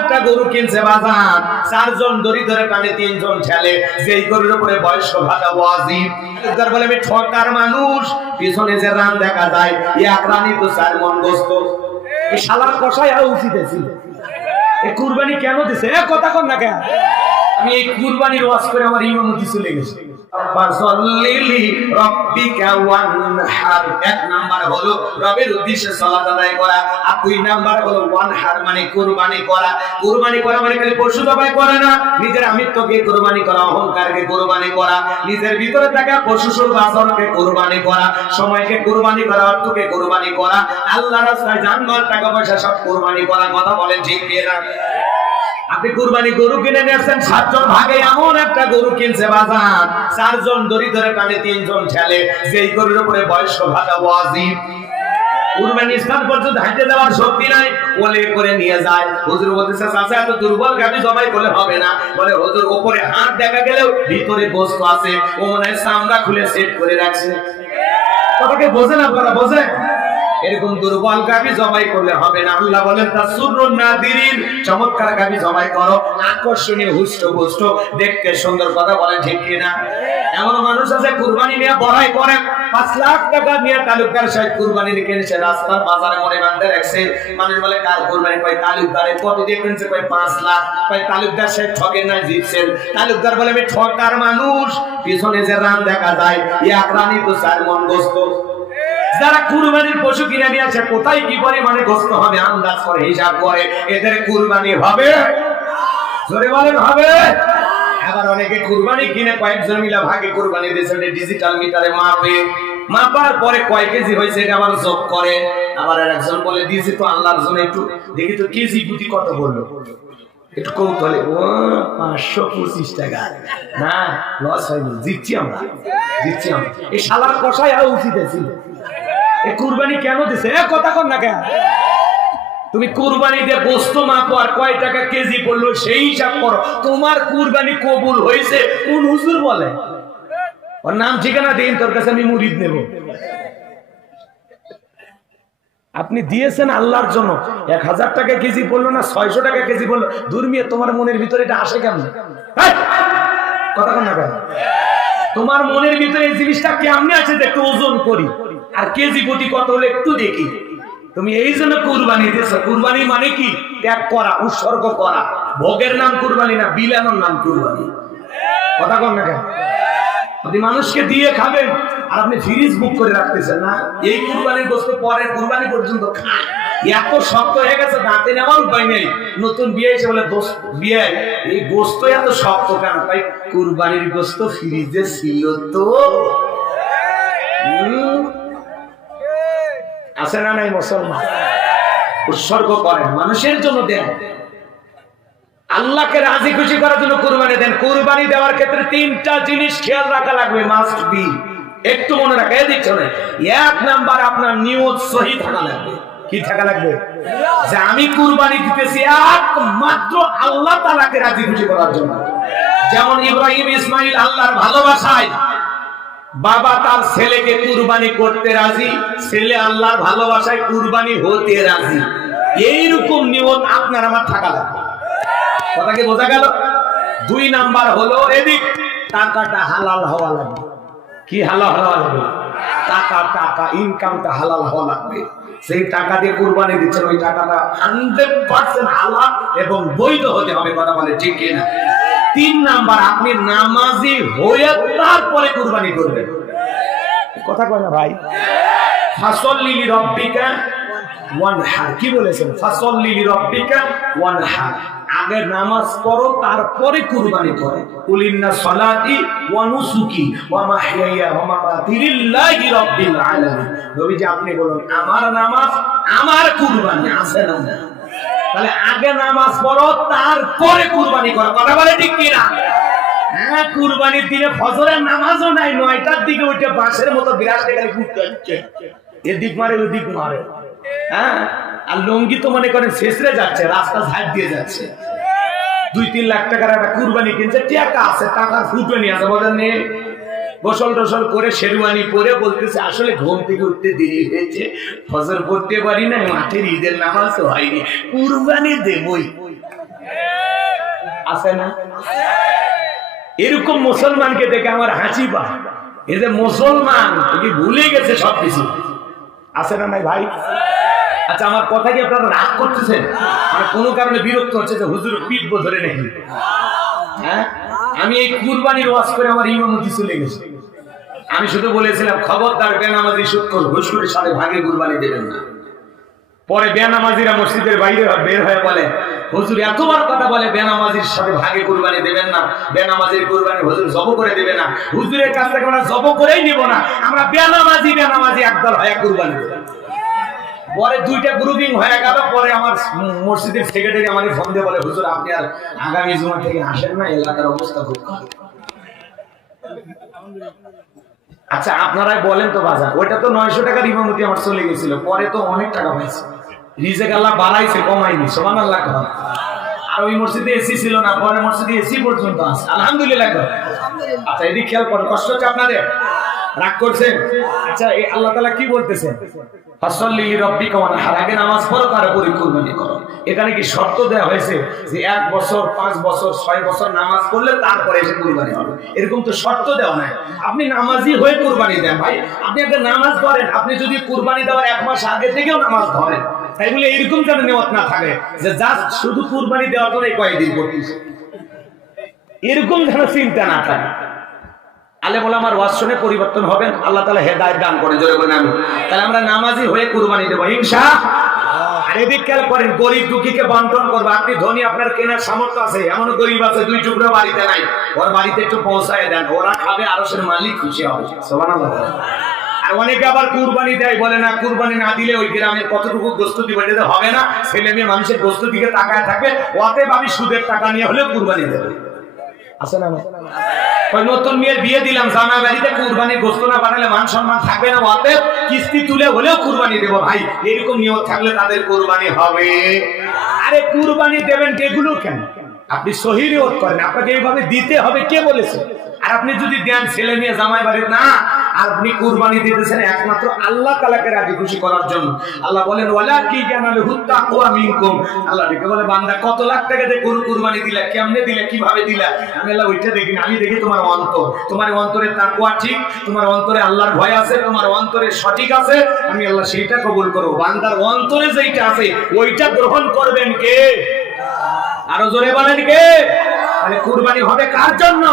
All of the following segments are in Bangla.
একটা গরু কিনছে বাজার, চারজন দড়ি ধরে টানে, তিনজন ছেলে যেই গরুর উপরে বয়স্ক ভাতা বলে, আমি ঠকার মানুষ। পিছনে যে রান দেখা যায়, এক রানি তো চার মন গোস্ত। এই শালার আর উচিত এই কুরবানি কেন দিছে? এ কথা কর না কেন? আমি এই কুরবানির ওয়াজ করে আমার ইমামতি চলে গেছে। এক নাম্বার হলো রবের উদ্দেশ্যে সালাত আদায় করা, আর দুই নাম্বার হলো ওয়ানহার মানে কুরবানি করা। কুরবানি করা মানে খালি পশু জবাই করা না, নিজের আমিত্বকে কুরবানি করা, অহংকারকে কুরবানি করা, নিজের ভিতরে থাকা পশু সুর বাসনকে কুরবানি করা, সময়কে কুরবানি করা, অর্থকে কুরবানি করা আল্লাহ রাস্তায় জানমাল টাকা পয়সা সব কুরবানি করা, কথা বলেন ঠিক কিনা? আপনি কুরবানি গরু কিনে নিয়েছেন সাতজন ভাগে এমন একটা গরু কিনছে বাজার। চারজন দড়ি ধরে টানে, তিনজন ছেলে যেই গরুর উপরে বয়স্ক ভাতা ওয়াজিব। কুরবানি স্থান পর্যন্ত যাওয়ার শক্তি নাই করে নিয়ে যায়। হুজুর বলতেছে, চাচা, এত দুর্বল গাড়ি জবাই করলে হবে না। বলে, হুজুর, উপরে হাত দেখা গেলেও ভিতরে বস্তু আছে। ও মনে হয় চামড়া খুলে সেট করে রাখছে। কথাকে বোঝেন আপনারা, বোঝেন? এরকম দুর্বল গাবি জবাই করলে হবে না। আল্লাহ বলেন তা সুরুন নাদিরিন চমৎকার গাবি জবাই করো। আকর্ষণীয়, হুষ্ট পুষ্ট, দেখতে সুন্দর কথা বলেন ঠিক কিনা এমন মানুষ আছে, কুরবানি নিয়ে বড়াই করে, পাঁচ লাখ টাকা নিয়ে তালুকদার সাহেব কুরবানি কিনেছে রাস্তার বাজারে মনে বান্ধে রাখছে। মানুষ বলে, কার কুরবানি? কয় তালুকদারে কত দিয়ে কিনছে, কয়, পাঁচ লাখ। কয়, তালুকদার সাহেব ঠকে না জিতছেন। তালুকদার বলে, আমি ঠকার মানুষ। পিছনে যে রান দেখা যায় এক রানি তো চার মন গোস্ত যারা কুরবানির পশু কিনে নিয়েছে কোথায় কি পরিমাণে গোস্ত হবে, আন্দাজ করে হিসাব করে। এদের কুরবানি হবে? জোরে বলেন, হবে? অনেকে কুরবানি কিনে কয়েকজন মিলা ভাগে কুরবানি দিয়েছে ডিজিটাল মিটারে মাপে। মাপার পরে কয় কেজি হয়েছে, এটা আবার যোগ করে। আবার একজন বলে, দিয়েছি তো আল্লাহর জন্য একটু, দেখি তো কেজি কত বলল। একটু কৌতূহলে, ও, পাঁচশো পঁচিশ টাকা। না, লস হয়নি জিতছি আমরা জিতছি আমরা। এই শালার কষাই আর উচিত এই কুরবানি কেন দিছে? এ কথা কর না কেন? তুমি কুরবানি দিয়ে বস্তু মাপো আর কয় টাকা কেজি পড়ল সেই হিসাব করো। তোমার কুরবানি কবুল হয়েছে কোন হুজুর বলে? ওর নাম ঠিকানা দিন, তোর কাছে আমি মুরিদ নেব। আপনি দিয়েছেন আল্লাহর জন্য। এক হাজার টাকা কেজি পড়ল না ছয়শো টাকা কেজি পড়ল। দুর্মিয়ে তোমার মনের ভিতরে এটা আসে কেমন! কথা কেন তোমার মনের ভিতরে এই জিনিসটা কেমনে আছে একটু ওজন করি। আর কেজি প্রতি কত হলে একটু দেখি। তুমি এই জন্য কুরবানি দিয়েছ। কুরবানি মানে কি? ত্যাগ করা, উৎসর্গ করা। ভোগের নাম কুরবানি না, বিলানোর নাম কুরবানি। কথা কন না কেন? আপনি মানুষকে দিয়ে খাবেন, আর আপনি ফ্রিজ বুক করে রাখতেছেন না। এই কুরবানির গোস্ত পরে কুরবানি পর্যন্ত খান। এত শক্ত হয়ে গেছে, দাঁতে নেওয়ার উপায় নেই। নতুন বিয়ে এসে বলে বিয়ে, এই গোস্ত এত শক্ত কেন? তাই কুরবানির গোস্ত ফ্রিজে ছিল তো। আছে না নাই মুসলমান? উৎসর্গ করেন, মানুষের জন্য দেন। আল্লাহকে রাজি খুশি করার জন্য কুরবানি দেন। কুরবানি দেওয়ার ক্ষেত্রে তিনটা জিনিস খেয়াল রাখা লাগবে মাস্ট বি একটু মনে রাখা এদিক শোনে এক নাম্বার, আপনার নিয়ত সহি থাকা লাগবে। কি থাকা লাগবে? যে আমি কুরবানি দিতেছি একমাত্র আল্লাহ তালাকে রাজি খুশি করার জন্য। যেমন ইব্রাহিম, ইসমাইল, আল্লাহর ভালোবাসায় বাবা তার ছেলেকে কুরবানি করতে রাজি, ছেলে আল্লাহর ভালোবাসায় কুরবানি হতে রাজি। এইরকম নিয়ত আপনার আমার থাকা লাগবে। কথা কি বোঝা গেল? দুই নাম্বার হলো এদিক, টাকাটা হালাল হওয়া লাগবে। কি হালাল হওয়া লাগবে? টাকা টাকা ইনকামটা হালাল হওয়া লাগবে। সেই টাকা দিয়ে কুরবানি দিচ্ছেন, ওই টাকাটা হান্ড্রেড পার্সেন্ট হালাল এবং বৈধ হতে হবে, কথা বলে ঠিক কিনা? তিন নাম্বার আপনি নামাজি হয়ে তারপরে কুরবানি করবেন। কথা কয় না ভাই? ফাসল্লি রব্বিকা ওয়ানহার। কি বলেছেন? ফাসল্লি রব্বিকা ওয়ানহার। আগে নামাজ পড়ো তারপরে কুরবানি করো। কুলিন্না সলাতি ওয়া নুসুকি ওয়া মাহইয়া ওয়া মামাতি লিল্লাহি রাব্বিল আলামিন। নবীজি আপনি বলুন আমার নামাজ আমার কুরবানি আছে না না? তাহলে আগে নামাজ পড়ো, তারপরে কুরবানি করো। কথা বলে ঠিক কিনা? হ্যাঁ কুরবানির দিনে ফজরের নামাজও নাই, নয়টার দিকে উঠে বাঁশের মতো বিরাট খালি ঘুরতে হচ্ছে। এদিক মারে, ওদিক মারে। হ্যাঁ? আর লঙ্গি তো মনে করেন শেষরে যাচ্ছে, রাস্তা ঝাঁপ দিয়ে যাচ্ছে। দুই, তিন লাখ টাকার একটা কুরবানি কিনছে, টাকা আছে টাকার ফুটে নিয়ে আসে, বলেন নে। গোসল টোসল করে শেরওয়ানি পরে বলতেছে, আসলে ঘুম থেকে উঠতে দেরি হয়েছে। ফজর পড়তে পারি না মাঠের ঈদের নামাজ তো হয়নি। কুরবানি দেবই। আছে না? এরকম মুসলমানকে দেখে আমার হাসি পায়। এই যে মুসলমান ভুলে গেছে সবকিছু। আছে না নাই ভাই? আচ্ছা আমার কথা কি আপনারা রাগ করতেছেন? মানে কোনো কারণে বিরক্ত হচ্ছে যে হুজুর পিটবো ধরে নাকি? হ্যাঁ? আমি এই কুরবানির ওয়াজ করে আমার ইমামতি চলে গেছে। আমি শুধু বলেছিলাম, খবরদার বেনামাজি সুদ কর সাথে ভাগে কুরবানি দেবেন না। পরে বেনামাজিরা মসজিদের বাইরে বের হয়ে বলে, হুজুর এতবার কথা বলে বেনামাজির সাথে ভাগে কুরবানি দেবেন না। বেনামাজির কুরবানি হুজুর জব করে দেবে না। হুজুরের কাছ থেকে আমরা জব করেই নেব না। আমরা বেনামাজি বেনামাজি একদল হয়ে কুরবানি দেব। পরে দুইটা গ্রুপিং হয়ে গেল, পরে আমার মসজিদের সেক্রেটারি আমাকে ফোন দিয়ে বলে, হুজুর, আপনি আর আগামী জুমা থেকে আসেন না, এলাকার অবস্থা খুব খারাপ। আচ্ছা আপনারাই বলেন তো বাজার, ওইটা তো নয়শো টাকার ইমামতি আমার চলে গেছিল, পরে তো অনেক টাকা পাইছে। রিজেক আল্লাহ বাড়াইছে কমাইনি সমান আল্লাহ আর ওই মসজিদে এসি ছিল না, পরে মসজিদে এসি পর্যন্ত আছে, আলহামদুলিল্লাহ আচ্ছা এদিক খেয়াল করেন, কষ্ট হচ্ছে আপনাদের? রাগ করছেন? আচ্ছা এই আল্লাহ তালা কি বলতেছেন? এখানে কি শর্ত দেওয়া হয়েছে যে এক বছর, পাঁচ বছর, ছয় বছর নামাজ পড়লে তারপরে এসে হবে? এরকম তো শর্ত দেওয়া নাই। আপনি হয়ে কুরবানি দেন ভাই। আপনি একটা নামাজ করেন আপনি যদি কুরবানি দেওয়ার এক মাস আগে থেকেও নামাজ ধরেন, তাই বলে এরকম যেন নেওয়াত না থাকে যে জাস্ট শুধু কুরবানি দেওয়ার জন্য কয়েকদিন করতেছে। এরকম যেন চিন্তা না থাকে। আলে বলে আমার ওয়াজ শুনে পরিবর্তন হবেন। আল্লাহ তালা হেদায়ত দান করে জোরে বলে আমি তাহলে আমরা নামাজি হয়ে কুরবানি দেবো হিংসা আর এদিক খেয়াল করেন গরিব দুঃখীকে বন্টন করব। আপনি ধনী, আপনার কেনার সামর্থ্য আছে এমন গরিব আছে, দুই টুকরো বাড়িতে নাই। ওর বাড়িতে একটু পৌঁছায় দেন, ওরা খাবে আরসের মালিক খুশি হবে। আর অনেকে আবার কুরবানি দেয়, বলে না, কুরবানি না দিলে ওই গ্রামে কতটুকু গোস্ত দিবে হবে না। ছেলে মেয়ে মানুষের গোস্ত দিকে তাকায় থাকবে, অতএব আমি সুদের টাকা নিয়ে হলেও কুরবানি দেবে। আছে না? ওই নতুন মেয়ের বিয়ে দিলাম জানা বাড়িতে কুরবানি গোস্ত না বানালে মান সম্মান থাকবে না অতএব কিস্তি তুলে হলেও কুরবানি দেবো ভাই। এরকম নিয়ম থাকলে তাদের কুরবানি হবে। আরে কুরবানি দেবেন এগুলো কেন? আপনি সহিরিয়ত করেন, আপনাকে এইভাবে দিতে হবে, কে বলেছে? আর আপনি যদি দেন, ছেলে মেয়ে জামাই বাড়ির, না, আপনি কুরবানি দিতেছেন একমাত্র আল্লাহ তালাকে রাজি খুশি করার জন্য। আল্লাহ বলেন ওয়ালা কি জানালে হুত্তা কোয়া মিনকুম। আল্লাহ ডেকে বলে, বান্দা, কত লাখ টাকা দিয়ে গরু কুরবানি দিলা, কেমনে দিলা, কীভাবে দিলা? আমি আল্লাহ ওইটা দেখি আমি দেখি তোমার অন্তর। তোমার অন্তরে তাকুয়া ঠিক, তোমার অন্তরে আল্লাহর ভয় আছে, তোমার অন্তরে সঠিক আছে, আমি আল্লাহ সেইটা কবুল করব। বান্দার অন্তরে যেইটা আছে, ওইটা গ্রহণ করবেন কে? আরও জোরে বলেন কে? মানে কুরবানি হবে কার জন্য?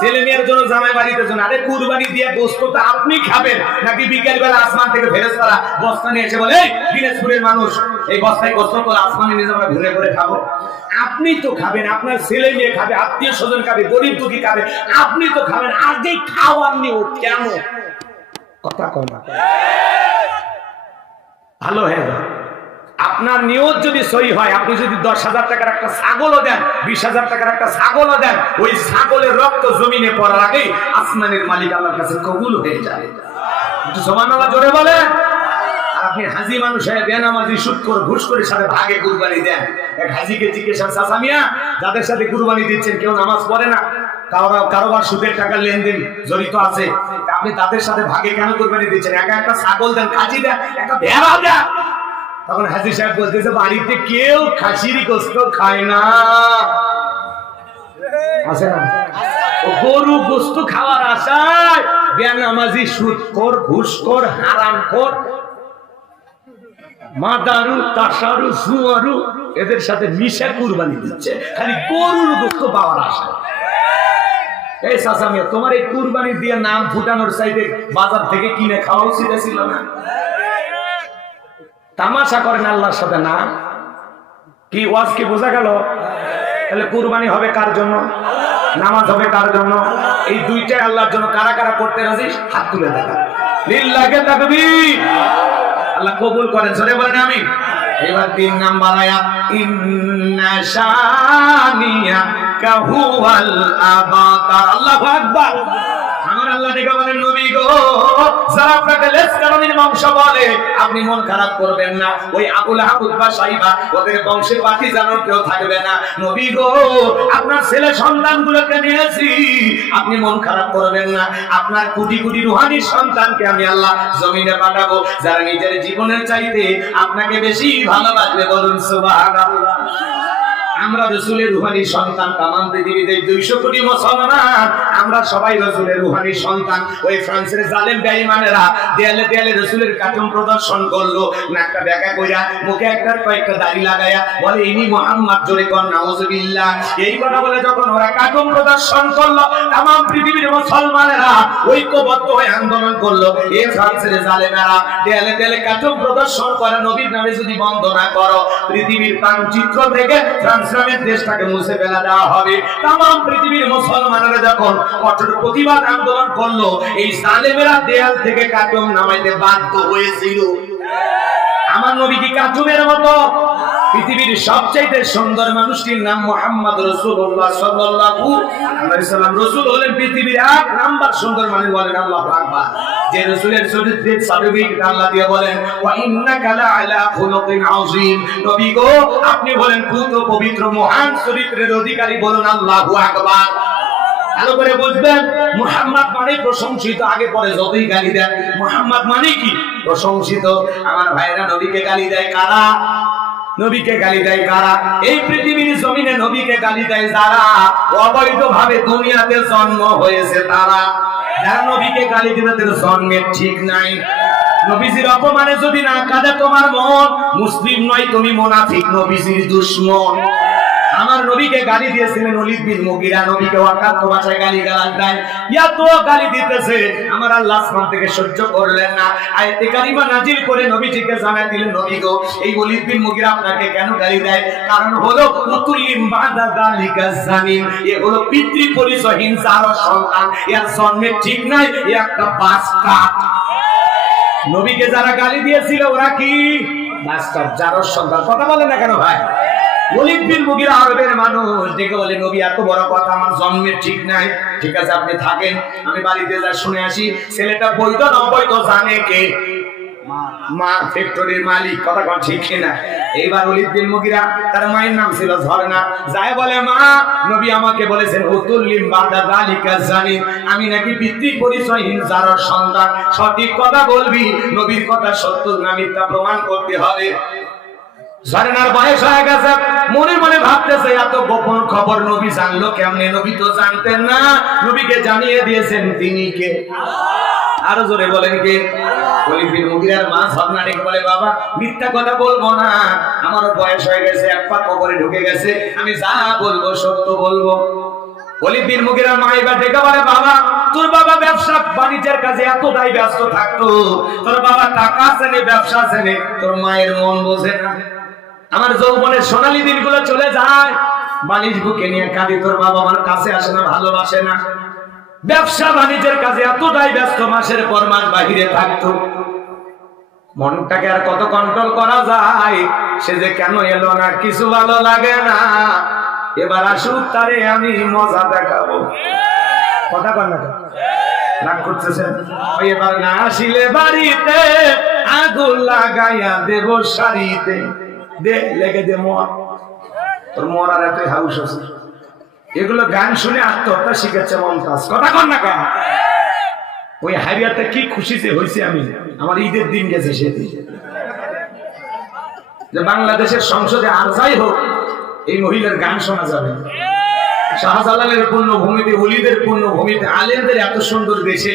ছেলে মেয়ের জন্য জামাই বাড়িতে জন্য। আরে কুরবানি দিয়ে গোস্ত তো আপনি খাবেন নাকি বিকেল বেলা আসমান থেকে ফেরেস্তারা বস্তা নিয়ে এসে বলে "এই, দিনাজপুরের মানুষ এই বস্তায় গোস্ত তো আসমানে নিয়ে আমরা ঘুরে ঘুরে খাব। আপনি তো খাবেন আপনার ছেলে মেয়ে খাবে আত্মীয় স্বজন খাবে গরিব দুঃখী খাবে আপনি তো খাবেন। আগে খাওয়াননি ও কেন? কথা কয় ভালো হয়ে আপনার নিয়ত যদি সই হয়, আপনি যদি দশ হাজার টাকার একটা ছাগলও দেন, বিশ হাজার টাকার একটা ছাগলও দেন, ওই ছাগলের রক্ত জমিনে পড়ার আগেই আসমানের মালিক আল্লাহর কাছে কবুল হয়ে যায়। একটু সমান জোরে আর আপনি হাজি মানুষ সাথে ভাগে দেন। এক যাদের সাথে দিচ্ছেন, কেউ নামাজ পড়ে না? কারও কারোবার সুদের লেনদেন জড়িত আছে। আপনি তাদের সাথে ভাগে কেন কুরবানি দিচ্ছেন? একা একটা ছাগল দেন, কাজী দেন একটা ভেড়া দেন। তখন হাজির সাহেব বলতেছে, বাড়িতে কেউ খাসির গোস্ত খায় না। আছে না? গরু গোস্ত খাওয়ার আশায় বেনামাজি সুদ কর, ঘুষ কর, হারাম কর। মাদারু, তাসারু সুয়ারু এদের সাথে মিশা কুরবানি দিচ্ছে। খালি গরুর গোস্ত পাওয়ার আশা এই সাসামিয়া তোমার এই কুরবানি দিয়ে নাম ফুটানোর সাইডে বাজার থেকে কিনে খাওয়া উচিত ছিল না? তামাশা করেন আল্লাহর সাথে না? কি ওয়াজ কি বোঝা গেল? তাহলে কুরবানি হবে কার জন্য? নামাজ হবে কার জন্য? এই দুইটাই আল্লাহর জন্য কারা কারা করতে রাজি? হাত তুলে দেখা। লিল্লাহে তাকবীর। আল্লাহ কবুল করেন, জোরে বলেন আমি এবার তিন নাম্বার আয়াত, ইন্না শানিয়া কাহুয়াল আবাতার আল্লাহু আকবার। আপনি মন খারাপ করবেন না। আপনার করবেন না। আপনার কোটি কোটি সন্তানকে আমি আল্লাহ জমিনে পাঠাবো, যারা নিজের জীবনের চাইতে আপনাকে বেশি ভালোবাসবে, বলুন সুবহানাল্লাহ। আমরা রসুলের রুহানি সন্তান তামাম পৃথিবীতে দুইশো কোটি মুসলমান। আমরা সবাই রসুলের রুহানি সন্তান। ওই ফ্রান্সের জালেম বেঈমানেরা দেয়ালে দেয়ালে রসুলের কার্টুন প্রদর্শন করল। নাকটা দেখা কইরা মুখে একটা কয়েকটা দাড়ি লাগায়া বলে, ইনি মোহাম্মদ, জোরে কর, নাউজুবিল্লাহ। এই কথা বলে যখন ওরা কার্টুন প্রদর্শন করল, তামাম পৃথিবীর মুসলমানেরা ঐক্যবদ্ধ হয়ে আন্দোলন করল। এ ফ্রান্সের জালেমেরা দেয়ালে দেয়ালে কার্টুন প্রদর্শন করে, নবীর নামে যদি বন্ধ না করো, পৃথিবীর প্রাণচিত্র থেকে ফ্রান্স নামের দেশটাকে মুছে ফেলা দেওয়া হবে। তাম পৃথিবীর মুসলমানেরা যখন কঠোর প্রতিবাদ আন্দোলন করল, এই সালেমেরা দেয়াল থেকে কার্টুন নামাইতে বাধ্য হয়েছিল। আমার নবী কি কার্টুনের মতো? পৃথিবীর সবচাইতে সুন্দর মানুষটির নাম মোহাম্মদ রসুল্লাহ সাল্লাল্লাহু আলাইহি সাল্লাম। রসুল হলেন পৃথিবীর এক নাম্বার সুন্দর মানুষ বলেন আল্লাহু আকবার। যে রসুলের আল্লাহ দিয়ে বলেন, ওয়া ইন্নাকা খুলুকিন আযীম। নবী গো, আপনি বলেন পুত পবিত্র, মহান চরিত্রের অধিকারী বলুন আল্লাহু আকবার। ভালো করে বুঝবেন, মুহাম্মদ মানে প্রশংসিত, আগে পরে যতই গালি দেন, মুহাম্মদ মানে কি? প্রশংসিত। আমার ভাইরা নবীকে গালি দেয় কারা? নবীকে গালি দেয় কারা? এই পৃথিবীর জমিনে নবীকে গালি দেয় যারা? অবৈধ ভাবে দুনিয়াতে জন্ম হয়েছে তারা। যারা নবীকে গালি দিবে, তাদের জন্মের ঠিক নাই। নবীজির অপমানে যদি না কাঁদে তোমার মন, মুসলিম নয়, তুমি মোনাফিক, নবীজির দুশ্মন। আমার নবীকে গালি দিয়েছিলেন অলিদ বিন মুগিরা। নবীকে অকাত্য ভাষায় গালি গালাজ দেয় এত গালি দিতেছে। আমার আল্লাহ আসমান থেকে সহ্য করলেন না। আয়াতে কারিমা নাজিল করে নবীজিকে জানাই দিলেন, নবী গো, এই অলিদ বিন মুগিরা আপনাকে কেন গালি দেয়? কারণ হলো উতুলিম বাদা গালিকা জানিন এ হলো পিতৃ পরিচয়হীন চার সন্তান। এর জন্মের ঠিক নাই, এ একটা বাস্টার নবীকে যারা গালি দিয়েছিল, ওরা কি? বাস্টার যারর সন্তান। কথা বলে না কেন ভাই? মানুষ বড় কথা, আমার জন্মের আমি এইবার মুগিরা, তার মায়ের নাম ছিল ঝর্ণা। যায় বলে, মা, নবী আমাকে বলেছেন যালিকা জানি। আমি নাকি পিতৃ পরিচয়হীন যার সন্তান। সঠিক কথা বলবি, নবীর কথা সত্য না মিথ্যা প্রমাণ করতে হবে। ঝর্ণার বয়স হয়ে গেছে। মনে মনে ভাবতেছে, এত গোপন খবর নবী জানলো কেমনে? নবী তো জানতেন না। নবীকে জানিয়ে দিয়েছেন, তিনি কে? আরও জোরে বলেন কে? মুগিরার মা বলে, বাবা, মিথ্যা কথা বলব না। বয়স হয়ে গেছে, এক কবরে ঢুকে গেছে। আমি যা বলব, সত্য বলব। মা এবার বলে, বাবা, তোর বাবা ব্যবসা বাণিজ্যের কাজে এতটাই ব্যস্ত থাকতো। তোর বাবা টাকা চেনে, ব্যবসা চেনে। তোর মায়ের মন বোঝে না। আমার যৌবনের সোনালী দিনগুলো চলে যায়। বাণিজ্য বুকে নিয়ে কাঁদি, তোর বাবা আমার কাছে আসে না, ভালোবাসে না। ব্যবসা বাণিজ্যের কাজে এতটাই ব্যস্ত, মাসের পর মাস বাহিরে থাকতো। মনটাকে আর কত কন্ট্রোল করা যায়, সে যে কেন এলো না, কিছু ভালো লাগে না। এবার আসুক তারে আমি মজা দেখাবো। কথা কন না? রাগ করতেছেন? এবার না আসিলে বাড়িতে, আগুন লাগাইয়া দেব শাড়িতে। দে, লেগে দে মর তোর মরার এত হাউস আছে। এগুলো গান শুনে আত্মহত্যা শিখেছে মমতাজ। কথা কন না কেন। ওই হারিয়াতে কি খুশিতে হয়েছে আমি? আমার ঈদের দিন গেছে সেদিন। যে বাংলাদেশের সংসদে আর যাই হোক, এই মহিলার গান শোনা যাবে। শাহজালালের পূর্ণ ভূমিতে অলিদের পূর্ণ ভূমিতে আলেমদের এত সুন্দর দেশে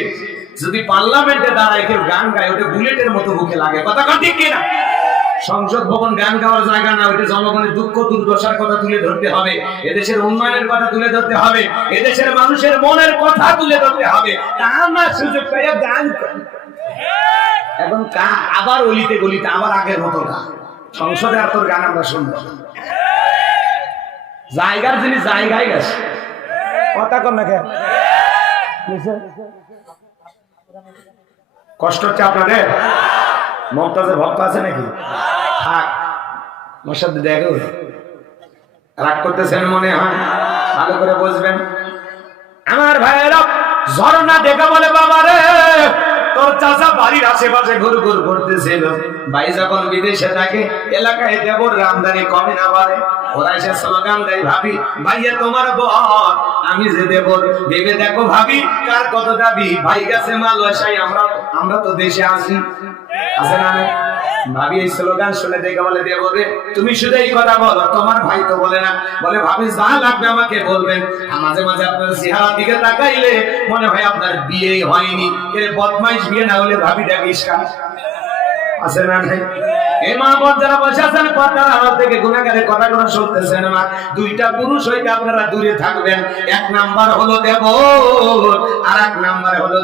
যদি পার্লামেন্টে দাঁড়ায় কেউ গান গায়, ওটা বুলেটের মতো মুখে লাগে। কথা কথা ঠিক কিনা? সংসদ ভবন গান গাওয়ার জায়গা না ওইটা জনগণের দুঃখ দুর্দশার কথা তুলে ধরতে হবে। এদেশের উন্নয়নের কথা তুলে ধরতে হবে। এদেশের মানুষের মনের কথা তুলে ধরতে হবে। তা না সুযোগ পাইয়া গান এখন কা আবার অলিতে গলিতে আবার আগের মতো গান সংসদে আর তোর গান আমরা শুনব জায়গার যিনি জায়গায় গেছে। কথা কর না কেন কষ্ট হচ্ছে আপনাদের? মমতাজের ভক্ত আছে নাকি? থাক। আমার সাথে দেখো রাগ করতেছেন মনে হয়? ভালো করে আমার ঝর্ণা বলে, বাবা রে রামদানি কমে না স্লোগান দেয়, ভাবি, ভাইয়া তোমার আমি যে দেবর, ভেবে দেখো ভাবি, কার কত দাবি? ভাই গেছে মালয়েশিয়ায়, আমরা আমরা তো দেশে আসি আছে না? ভাবি এই স্লোগান শুনে দেখে বলে, দেব তুমি শুধু এই কথা বলো, তোমার ভাই তো বলে না। বলে, ভাবি, যা লাগবে আমাকে বলবেন। মাঝে মাঝে আপনার দিকে তাকাইলে মনে হয় আপনার বিয়ে হয়নি। এর বদমাইশ বিয়ে না হলে ভাবি কাজ আছে না মা। দুইটা পুরুষ হইতে আপনারা দূরে থাকবেন। এক নাম্বার হলো দেব, আর এক নাম্বার হলো